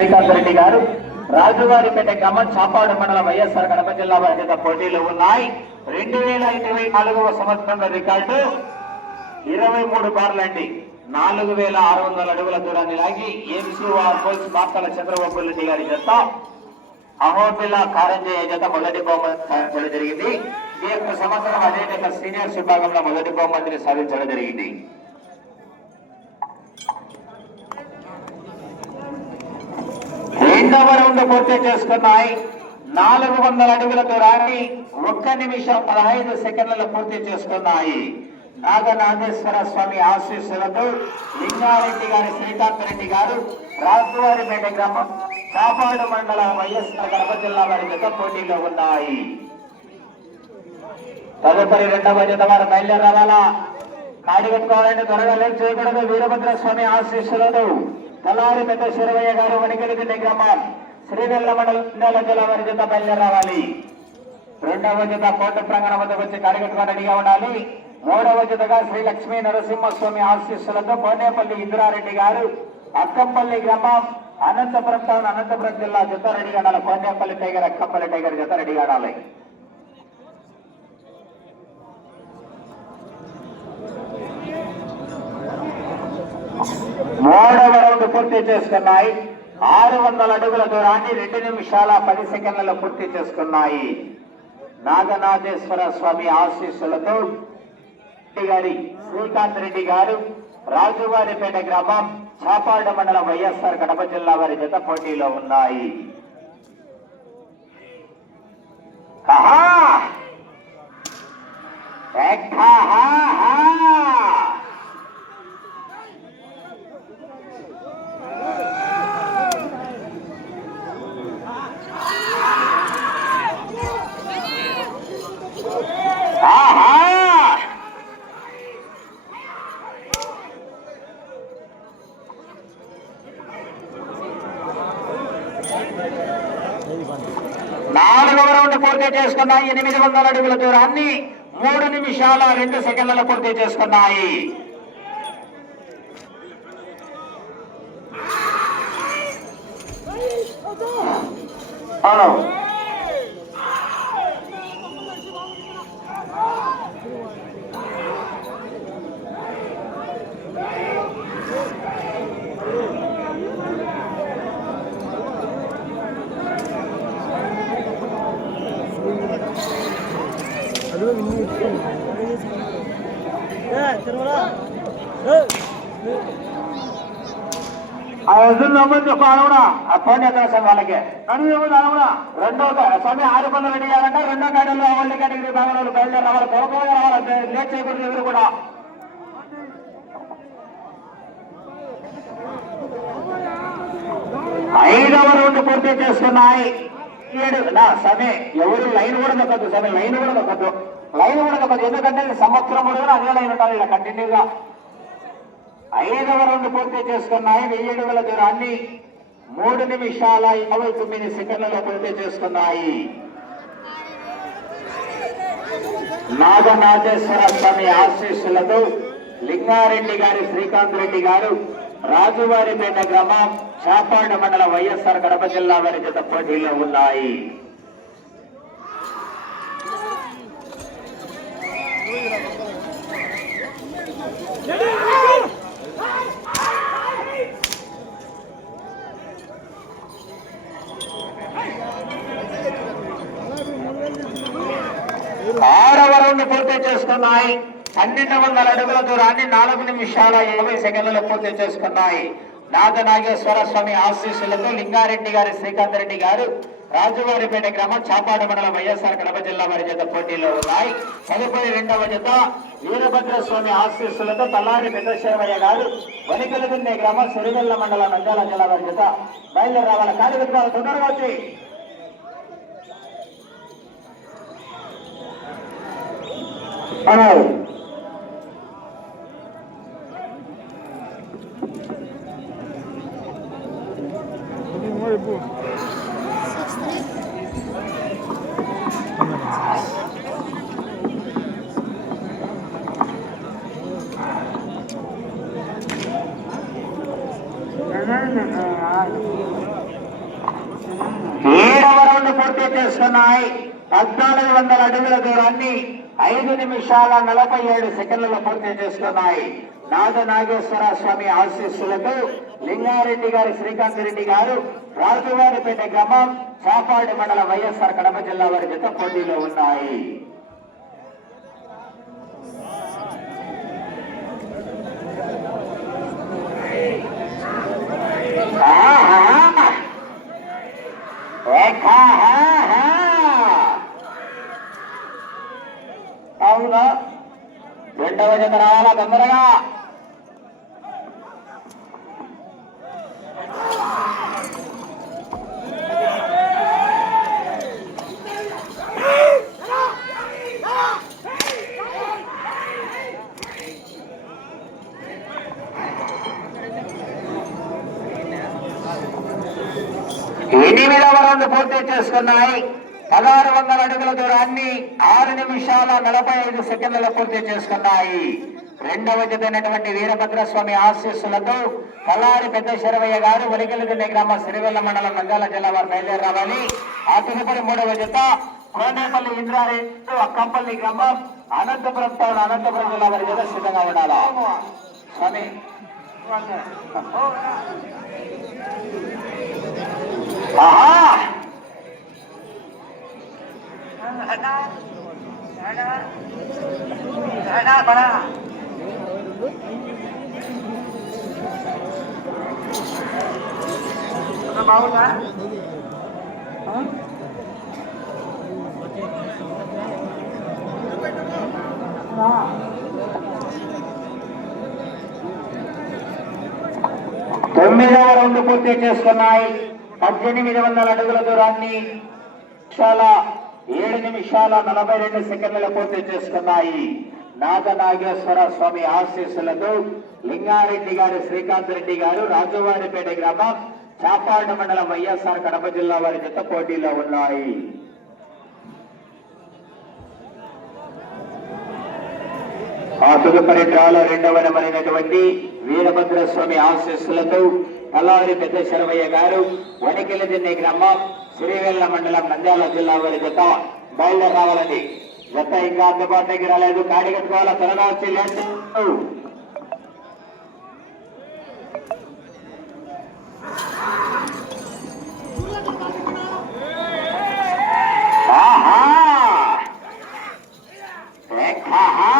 శ్రీకాంత్ రెడ్డి గారు. రాజువారిపేట గ్రామం చాపాడు మండలం వైఎస్ఆర్ కడప జిల్లా వారి పోటీలు ఉన్నాయి. రెండు వేల ఇరవై నాలుగవ సంవత్సరంలో రికార్డు ఇరవై మూడు బార్లండి నాలుగు వేల ఆరు వందల అడుగుల దూరాన్ని లాగి ఎంసీఆర్ పోల్స్ మార్తల చంద్రబాబు రెడ్డి గారి జత. అహోబిల్లా కారంజయ్య జత మొదటి బహుమతి జరిగింది. ఈ యొక్క సంవత్సరం అదేవిధంగా సీనియర్స్ విభాగంలో మొదటి బహుమతిని సాధించడం జరిగింది. రెండవ రౌండ్ పూర్తి చేసుకున్నాయి. నాలుగు వందల అడుగుల దూరాన్ని ఒక్క నిమిషం పదహైదు సెకండ్లలో పూర్తి చేసుకున్నాయి. నాగనాగేశ్వర స్వామి ఆశీస్సులతో లింగారెడ్డి గారి శ్రీకాంత్ రెడ్డి గారు రాజువారిపేట గ్రామం కాపాడు మండల వైఎస్ఆర్ కడప జిల్లా వారి జత పోటీలో ఉన్నాయి. తదుపరి రెండవ జత వారు బయలుదేరి కాడి కట్టుకోవాలంటే త్వరగా లేట్ చేయకూడదు వీరభద్ర స్వామి ఆశీస్సులతో తలారి పెద్ద శిరవయ్య గారు వణికలిదిండి గ్రామం శ్రీవెల్ల మండల జిల్లా వారి జత బయలుదేరి రెండవ జత కోట ప్రాంగణం వద్దకు వచ్చి కాడి రెడీగా ఉండాలి. మూడవ జతగా శ్రీ లక్ష్మీ నరసింహస్వామి ఆశీస్సులతో కోనేపల్లి ఇందిరారెడ్డి గారు అక్కంపల్లి గ్రామం అనంతపురం టౌన్ అనంతపురం జిల్లా జత రెడీగా ఉండాలి. కోనేపల్లి టైగర్ అక్కంపల్లి టైగర్ జత రెడీగా ఉండాలి. మూడవ రౌండ్ పూర్తి చేసుకున్నాయి ఆరు వందల అడుగుల దూరాన్ని రెండు నిమిషాల పది సెకండ్లలో పూర్తి చేసుకున్నాయి నాగనాథేశ్వర స్వామి ఆశీస్సులతో గారి శ్రీకాంత్ రెడ్డి గారు రాజువారిపేట గ్రామం చాపాడు మండలం వైఎస్ఆర్ కడప జిల్లా వారి జత పోటీలో ఉన్నాయి ఆహా! ఎక్కాహాహా! ఆహా! నాలుగవ రౌండ్ పూర్తి చేసుకున్నాయి. ఎనిమిది వందల అడుగుల దూరాన్ని మూడు నిమిషాల రెండు సెకండ్లలో పూర్తి చేసుకున్నాయి. అవును. తిరుమల ఆ ఎదురు నమ్మని కూడా ఆ ఫోన్ ఎక్కడ వాళ్ళకి అడుగు ఇవ్వదు అనవడా రెండో స్వామి ఆరు పనులు రెడీ చేయాలంటే రెండో గాడిలో వాళ్ళ కేటగిరీ భాగంలో బయలుదేరి రావాలి పొరపాటుగా రావాలి లేట్ చేయకూడదు ఎవరు కూడా ఐదవ రౌండ్ పూర్తి చేస్తున్నాయి. ఏడు నా సమే ఎవరు లైన్ కూడా తగ్గదు సమయం లైన్ కూడా తగ్గదు లైన్ కూడా ఎందుకంటే సంవత్సరం కూడా అదే లైన్ ఉండాలి ఇలా కంటిన్యూగా ఐదవ రౌండ్ పూర్తి చేసుకున్నాయి వెయ్యి అడుగుల దూరాన్ని మూడు నిమిషాల ఇరవై తొమ్మిది సెకండ్లలో పూర్తి చేసుకున్నాయి. నాగనాథేశ్వర స్వామి ఆశీస్సులతో లింగారెడ్డి గారి శ్రీకాంత్ రెడ్డి గారు రాజువారిపేట గ్రామం చాపాడు మండలం వైఎస్ఆర్ కడప జిల్లా వారి జత పోటీలో ఉన్నాయి. ఆరవ రౌండ్ పూర్తి చేసుకున్నాయి. పన్నెండు వందల అడుగుల దూరాన్ని నాలుగు నిమిషాల ఇరవై సెకండ్లు పూర్తి చేసుకున్నాయి. నాగనాగేశ్వర స్వామి ఆశీస్సులతో లింగారెడ్డి గారి శ్రీకాంత్ రెడ్డి గారు రాజువారిపేట గ్రామం చాపాడు మండలం వైఎస్ఆర్ కడప జిల్లా వారి జత పోటీలో ఉన్నాయి. తదుపరి రెండవ జత వీరభద్ర స్వామి ఆశీస్సులతో తల్లారి పెద్దశరవయ్య గారు వనికలదున్నే గ్రామం సిరివెల్ల మండలం నంద్యాల జిల్లా వారి జత బయలుదేరి రావాలి కార్యకర్తలు తొందరగా వచ్చి. అవును పూర్తి చేసుకున్నాయి పద్నాలుగు వందల అడుగుల దూరాన్ని ఐదు నిమిషాల నలభై ఏడు సెకండ్లలో పూర్తి చేసుకున్నాయి నాగ నాగేశ్వర స్వామి ఆశీస్సులతో లింగారెడ్డి గారి శ్రీకాంత్ రెడ్డి గారు రాజువారిపేట గ్రామం చాపాడి మండల వైఎస్ఆర్ కడప జిల్లా వారి జత పోటీలో ఉన్నాయి. ఆహా! ఏకాహా! అవునా రెండవ జత రావాలా తొందరగా ఎనిమిదవ రౌండ్ పూర్తి చేసుకున్నాయి పదహారు వందల అడుగుల దూరాన్ని ఆరు నిమిషాల నలభై ఐదు సెకండ్లలో పూర్తి చేసుకున్నాయి. రెండవ జతైనటువంటి వీరభద్రస్వామి ఆశీస్సులతో కలారి పెద్ద శరవయ్య గారు వలిగెలుగుండే గ్రామ సిరివెల్ల మండలం నంద్యాల జిల్లా వారు బయలుదేరి రావాలి ఆ తదుపరి మూడవ జత కోనేపల్లి ఇంద్రారెడ్డి అక్కంపల్లి గ్రామం అనంతపురం టౌన్ అనంతపురం జిల్లా వారి జత సిద్ధంగా ఉండాలా? స్వామి. ఆహా! బాగుందా తొమ్మిదవ రౌండ్ పూర్తి చేసుకున్నాయి. పద్దెనిమిది వందల అడుగుల దూరాన్ని చాలా ఏడు నిమిషాల నలభై రెండు సెకండ్ల పూర్తి చేసుకున్నాయి. నాగనాగేశ్వర స్వామి ఆశీస్సులతో లింగారెడ్డి గారు శ్రీకాంత్ రెడ్డి గారు రాజువారిపేట గ్రామం చాపాడు మండలం వైఎస్ఆర్ కడప జిల్లా వారి జత పోటీలో ఉన్నాయి. ఆ తదుపరి డ్రాలో రెండవ నెంబరైనటువంటి వీరభద్ర స్వామి ఆశీస్సులతో కల్లారి పెద్ద శరవయ్య గారు వణికిలదిన్నె గ్రామం సిరివెల్ల మండలం నంద్యాల జిల్లా వారి జత బయలుదేరి జత ఇంకా అందుబాటులోకి రాలేదు. కాడి కట్టుకోవాలా? త్వరగా వచ్చి లేదు ఆహా ఏకాహా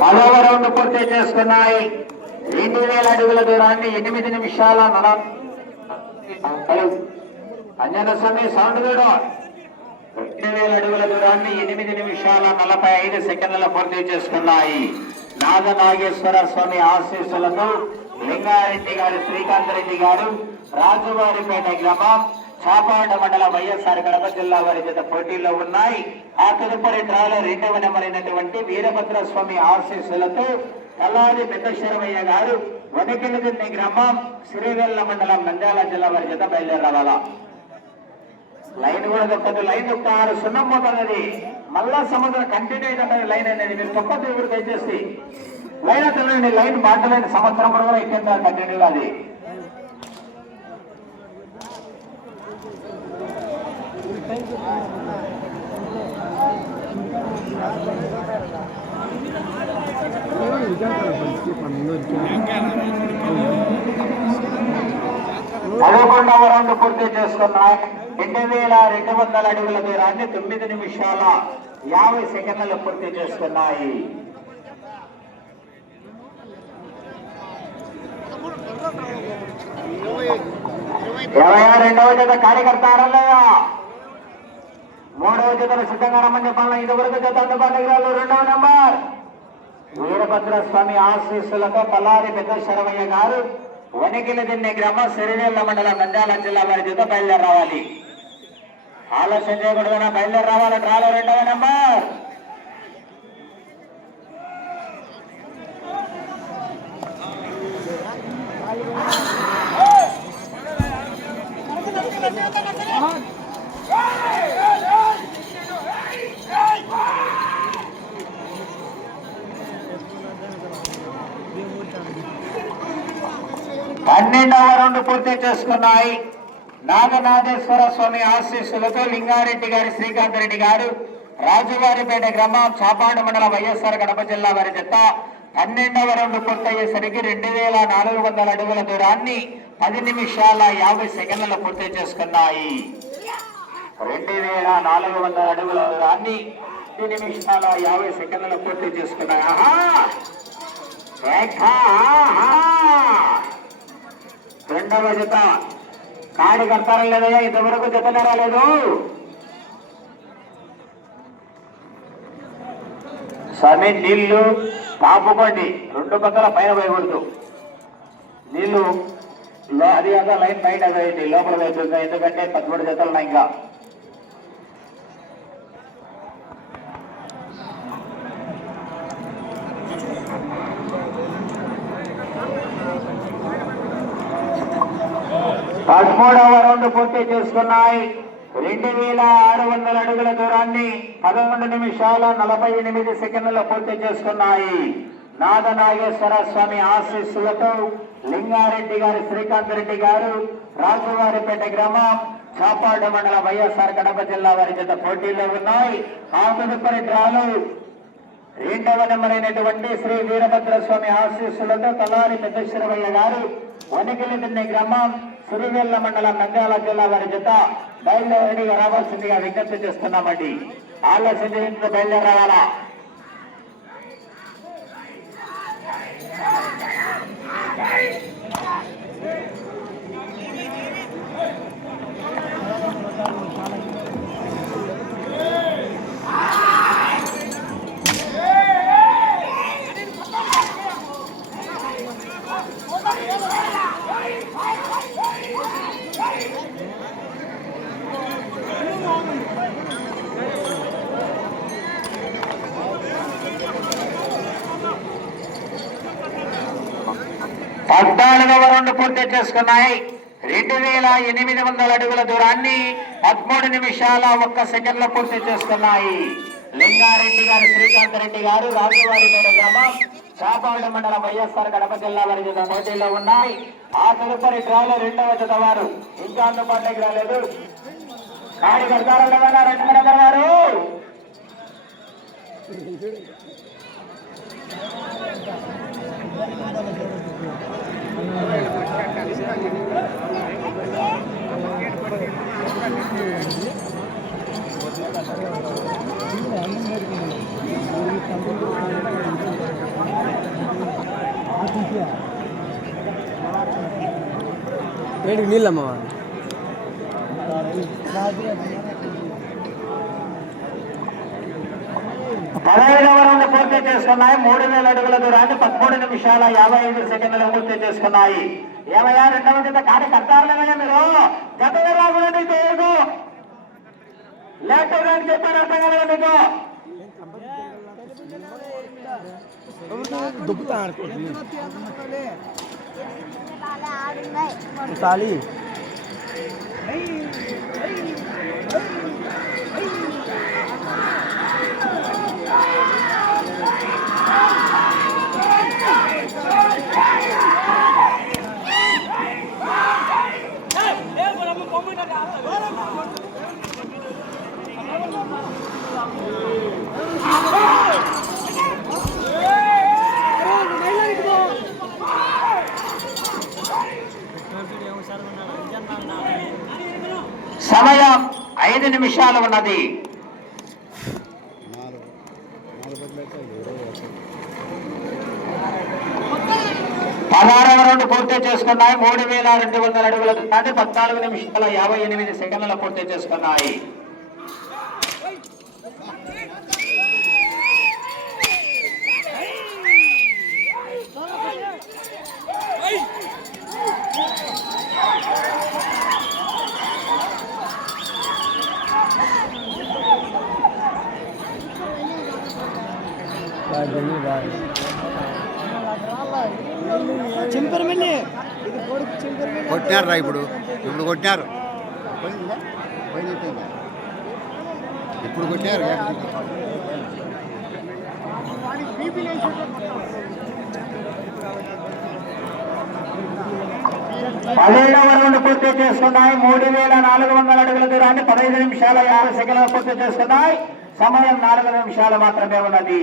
పదవ రౌండ్ పూర్తి చేసుకున్నాయి రెండు వేల అడుగుల దూరాన్ని విశాల నలభై సౌండ్ కూడా రెండు వేల అడుగుల దూరాన్ని ఎనిమిది నిమిషాల నలభై ఐదు సెకండ్ల పూర్తి చేసుకున్నాయి. నాగ నాగేశ్వర స్వామి ఆశీస్సులతో లింగారెడ్డి గారు శ్రీకాంత్ రెడ్డి గారు రాజువారిపేట గ్రామం చాపాడ మండల వైఎస్ఆర్ కడప జిల్లా వారి చేత పోటీల్లో ఉన్నాయి. ఆ తదుపరి డ్రాలో రెండవ నెంబర్ అయినటువంటి వీరభద్ర స్వామి ఆశీస్సులతో కల్లారి పెద్ద గారు వనకిలదిన్ని గ్రామం శ్రీవెల్ల మండలం నంద్యాల జిల్లా వారి చేత బయలుదేరి రావాలా లైన్ కూడా తప్పదు లైన్ యొక్క ఆరు సున్నం పోతున్నది. మళ్ళా సముద్రం కంటిన్యూ అయినటువంటి లైన్ అనేది మీరు తప్పదు ఎవరు దయచేసి లైన్ తెలియని లైన్ బాటలేని సంవత్సరం కూడా ఎక్కిందా కంటిన్యూ అది పదకొండవ రౌండ్ పూర్తి చేసుకున్నాయి రెండు వేల రెండు వందల అడుగుల దూరాన్ని తొమ్మిది నిమిషాల యాభై సెకండ్లు పూర్తి చేసుకున్నాయి. ఇరవై రెండవ జత కార్యకర్త అరలేదా మూడవ జతలు సిద్ధంగా రమ్మని చెప్పాలి. ఇంతవరకు జత అందుబాటులోకి రెండవ నంబర్. వీరభద్ర స్వామి ఆశీస్సులతో పల్లారి పెద్ద శరవయ్య గారు వణికిల దిన్నె గ్రామ సిరివేళ్ళ మండలం నంద్యాల జిల్లా వారి జత బయలుదేరి రావాలి ఆలస్యం చేయకూడదన్నా బయలుదేరి రావాలి. డ్రాలో రెండవ నంబర్. పన్నెండవ రౌండ్ పూర్తి చేసుకున్నాయి. నాగనాథేశ్వర స్వామి ఆశీస్సులతో లింగారెడ్డి గారి శ్రీకాంత్ రెడ్డి గారు రాజువారిపేట గ్రామం చాపాడు మండలం వైఎస్ఆర్ కడప జిల్లా వారి జత పన్నెండవ రౌండ్ పూర్తయ్యేసరికి రెండు వేల నాలుగు వందల అడుగుల దూరాన్ని పది నిమిషాల యాభై సెకండ్లలో పూర్తి చేసుకున్నాయి. రెండు వేల నాలుగు వందల అడుగుల దూరాన్ని పది నిమిషాల యాభై సెకండ్లలో పూర్తి చేసుకున్నాయి. ఆహా! రెండవ జత. కాడి కడతారా లేదయ్యా ఇంతవరకు జతనే రాలేదు స్వామి నీళ్ళు కాపుకోండి. రెండు పక్కల పైన పోయకూడదు. నీళ్ళు అది కాక లైన్ బయట వేయండి. లోపల వేస్తుంది ఎందుకంటే పదమూడు జతలు ఉన్నాయి ఇంకా. పదమూడవ రౌండ్ పూర్తి చేసుకున్నాయి. రెండు వేల ఆరు వందల అడుగుల దూరాన్ని పదకొండు నిమిషాల నలభై ఎనిమిది సెకండ్లలో పూర్తి చేసుకున్నాయి. నాగనాగేశ్వర స్వామి ఆశీస్సులతో లింగారెడ్డి గారు శ్రీకాంత్ రెడ్డి గారు రాజువారిపేట గ్రామం చాపాడు మండల వైఎస్ఆర్ కడప జిల్లా వారి చేత పోటీలో ఉన్నాయి. ఆ తదుపరి డ్రాలు రెండవ నెంబర్ అయినటువంటి శ్రీ వీరభద్ర స్వామి ఆశీస్సులతో తలారి పెద్దశ్వరవయ్య గారు వనికిలిదిన్నె గ్రామం సిరివెల్ల మండలం నంద్యాల జిల్లా వారి జత బయలుదేరిగా రావాల్సిందిగా విజ్ఞప్తి చేస్తున్నామండి ఆలస్యం చేయించిన బయలుదేరి రావాలా you రౌండ్ పూర్తి చేసుకున్నాయి. రెండు వేల ఎనిమిది వందల అడుగుల దూరాన్ని పదమూడు నిమిషాల ఒక్క సెకండ్ల పూర్తి చేసుకున్నాయి లింగారెడ్డి గారు శ్రీకాంత్ రెడ్డి గారు రాజువారి గ్రామం కాపాడు మండలం వైఎస్ఆర్ కడప జిల్లా వారి పోటీలో ఉన్నాయి. ఆ తదుపరి డ్రాలో రెండవ జత వారు. ఇంకా అందుబాటులోకి రాలేదు. కాడి కడతారా లేదా నెంబర్ వారు పదహైదవ రౌండ్ పూర్తి చేసుకున్నాయి. మూడు వేల అడుగుల దూరాన్ని పదమూడు నిమిషాల యాభై ఐదు సెకండ్లు పూర్తి చేసుకున్నాయి. ఏమయ్యా రెండవ జత కాడి కట్టారులేమయ్యా మీరు గతంలో రాకుండా చేయదు లేకపోతే అని చెప్పారు అర్థం కదా మీకు దుబ్బుతా ఆడుకోవచ్చు ఉన్నది. పదహారవ రెండు పూర్తి చేసుకున్నాయి. మూడు వేల రెండు వందల అడుగుల దూరాన్ని పద్నాలుగు నిమిషాల యాభై ఎనిమిది సెకండ్ల పూర్తి చేసుకున్నాయి. ఇప్పుడు కొట్టినారు? ఇప్పుడు కొట్టారు పదిహేడవ రౌండ్ పూర్తి చేసుకున్నాయి. మూడు వేల నాలుగు వందల అడుగుల దూరాన్ని పదహైదు నిమిషాల యాభై సెకండ్లు పూర్తి చేసుకున్నాయి. సమయం నాలుగు నిమిషాలు మాత్రమే ఉన్నది.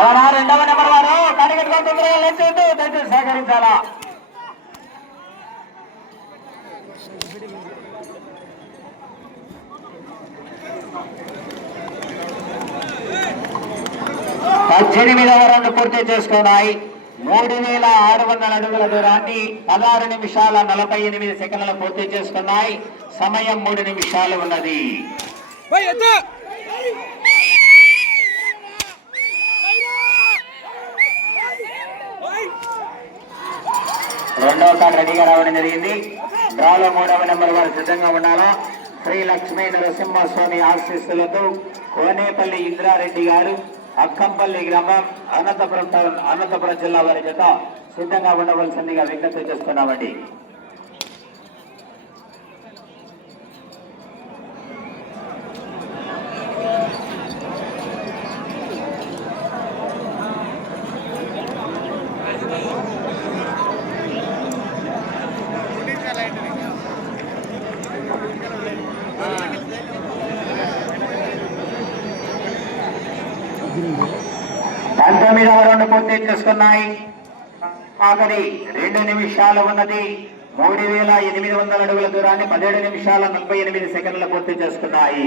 ఎవరా రెండవ నెంబర్ వారు కడిగట్టుకొని తొందరగా లేచేయండి దయచేసి సహకరించాలా పద్దెనిమిదవ రౌండ్ పూర్తి చేసుకున్నాయి. మూడు వేల ఆరు వందల అడుగుల దూరాన్ని పదహారు నిమిషాల నలభై ఎనిమిది సెకండ్లు పూర్తి చేసుకున్నాయి. సమయం మూడు నిమిషాలు ఉన్నది. రెండవ కార్డు రెడీగా రావడం జరిగింది. డ్రాలో మూడవ నెంబర్ వారు సిద్ధంగా ఉండాలా శ్రీ లక్ష్మీ నరసింహస్వామి ఆశీస్సులతో కోనేపల్లి ఇంద్రారెడ్డి గారు అక్కంపల్లి గ్రామం అనంతపురం అనంతపురం జిల్లా వారి చేత సిద్ధంగా ఉండవలసిందిగా విజ్ఞప్తి చేస్తున్నామండి. పంతొమ్మిదవ రెండు పూర్తి చేసుకున్నాయి. ఆఖరి రెండు నిమిషాలు ఉన్నది. మూడు వేల ఎనిమిది వందల అడుగుల దూరాన్ని పదిహేడు నిమిషాల నలభై ఎనిమిది సెకండ్ల పూర్తి చేసుకున్నాయి.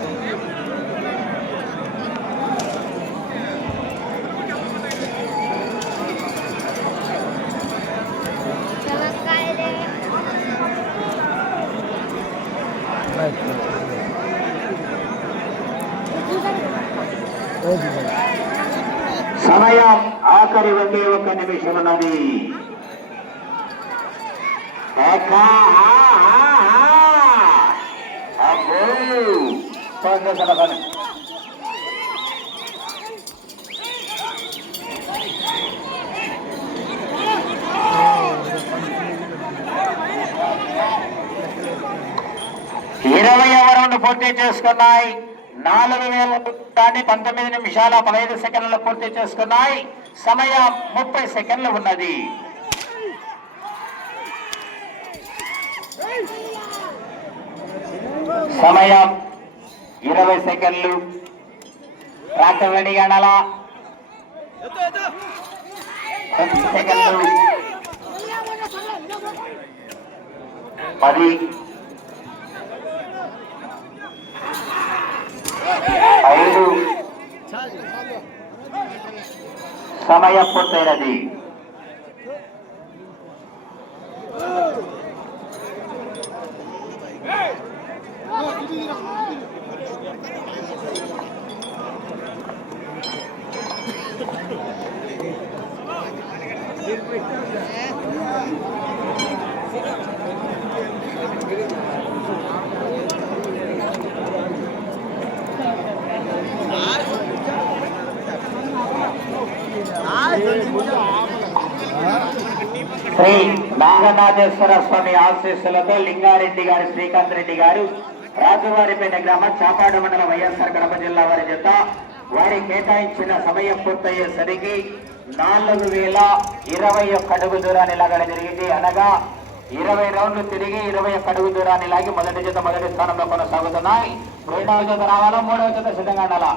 ఉన్నది. ఇరవై రౌండ్ పూర్తి చేసుకున్నాయి. నాలుగు వేల దాన్ని పంతొమ్మిది నిమిషాల పదహైదు సెకండ్లు పూర్తి చేసుకున్నాయి. సమయం ముప్పై సెకండ్లు ఉన్నది. సమయం ఇరవై సెకండ్లు. ట్రాక్టర్ వేడి అనాలా. సెకండ్లు. పది. ఐదు. సమయం పూర్తయినది శ్రీ నాగనాథేశ్వర స్వామి ఆశీస్సులతో లింగారెడ్డి గారు శ్రీకాంత్ రెడ్డి గారు రాజువారిపేట గ్రామం చాపాడు మండలం వైఎస్ఆర్ కడప జిల్లా వారి చేత వారి కేటాయించిన సమయం పూర్తయ్యేసరికి నాలుగు వేల ఇరవై ఒక్క అడుగు దూరాన్ని లాగడం జరిగింది. అనగా ఇరవై రౌండ్లు తిరిగి ఇరవై ఒక్క అడుగు దూరాన్ని లాగి మొదటి జత మొదటి స్థానంలో కొనసాగుతున్నాయి. రెండవ జత రావాలా మూడవ జత సిద్ధంగా ఉండాలా?